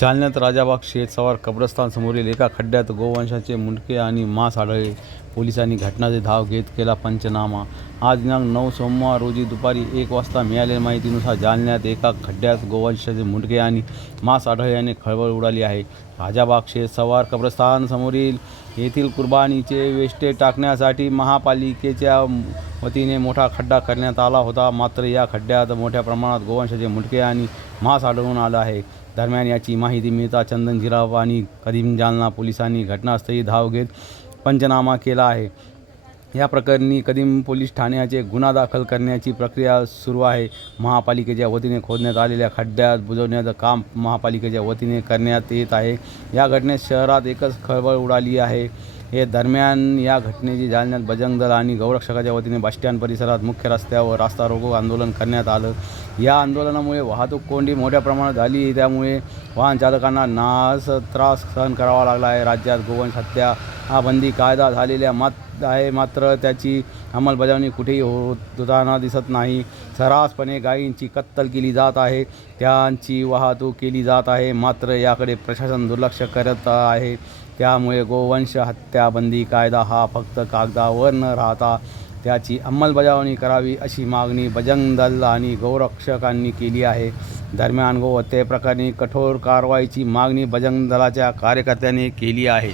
जालन्यात राजाबाग शेत सवार एका खड्ड्यात गोवंशाचे मुंडके आणि मांस आढळले. पोलिसांनी घटनाचे धाव घेत केला पंचनामा. आज दिनांक नऊ सोमवार रोजी दुपारी एक वाजता मिळालेल्या माहितीनुसार जालन्यात एका खड्ड्यात गोवंशाचे मुंडके आणि मांस आढळल्याने खळबळ उडाली आहे. राजाबाग शेत सवार येथील कुर्बानीचे वेष्टे टाकण्यासाठी महापालिकेच्या वतीने मोठा खड्डा करण्यात आला होता. मात्र या खड्ड्यात मोठ्या प्रमाणात गोवंशाचे मुंडके आणि मांस आढळून आलं आहे. दरम्यान याची माहिती मिळता चंदन जिराव आणि कदीम जालना पोलिसांनी घटनास्थळी धाव घेत पंचनामा केला आहे. या प्रकरणी कदीम पोलीस ठाण्याचे गुन्हा दाखल करण्याची प्रक्रिया सुरू आहे. महापालिकेच्या वतीने खोदण्यात आलेल्या खड्ड्यात बुजवण्याचं काम महापालिकेच्या वतीने करण्यात येत आहे. या घटनेत शहरात एकच खळबळ उडाली आहे. हे दरम्यान या घटनेची जालन्यात बजरंग दल आणि गौरक्षकाच्या वतीने बसस्टँड परिसरात मुख्य रस्त्यावर रास्ता रोको आंदोलन करण्यात आलं. या आंदोलनामुळे वाहतूक कोंडी मोठ्या प्रमाणात झाली. त्यामुळे वाहन चालकांना नास त्रास सहन करावा लागला आहे. राज्यात गोवंश हत्या हा बंदी कायदा झालेल्या मात आहे मात्र त्याची अंमलबजावणी कुठेही होत होताना दिसत नाही. सर्रासपणे गायींची कत्तल केली जात आहे त्यांची वाहतूक केली जात आहे मात्र याकडे प्रशासन दुर्लक्ष करत आहे. त्यामुळे गोवंश हत्याबंदी कायदा हा फक्त कागदावर न राहता त्याची अंमलबजावणी करावी अशी मागणी बजरंग दल आणि गौरक्षकांनी केली आहे. दरम्यान गोहत्येप्रकरणी कठोर कारवाईची मागणी बजरंग दलाच्या कार्यकर्त्यांनी केली आहे.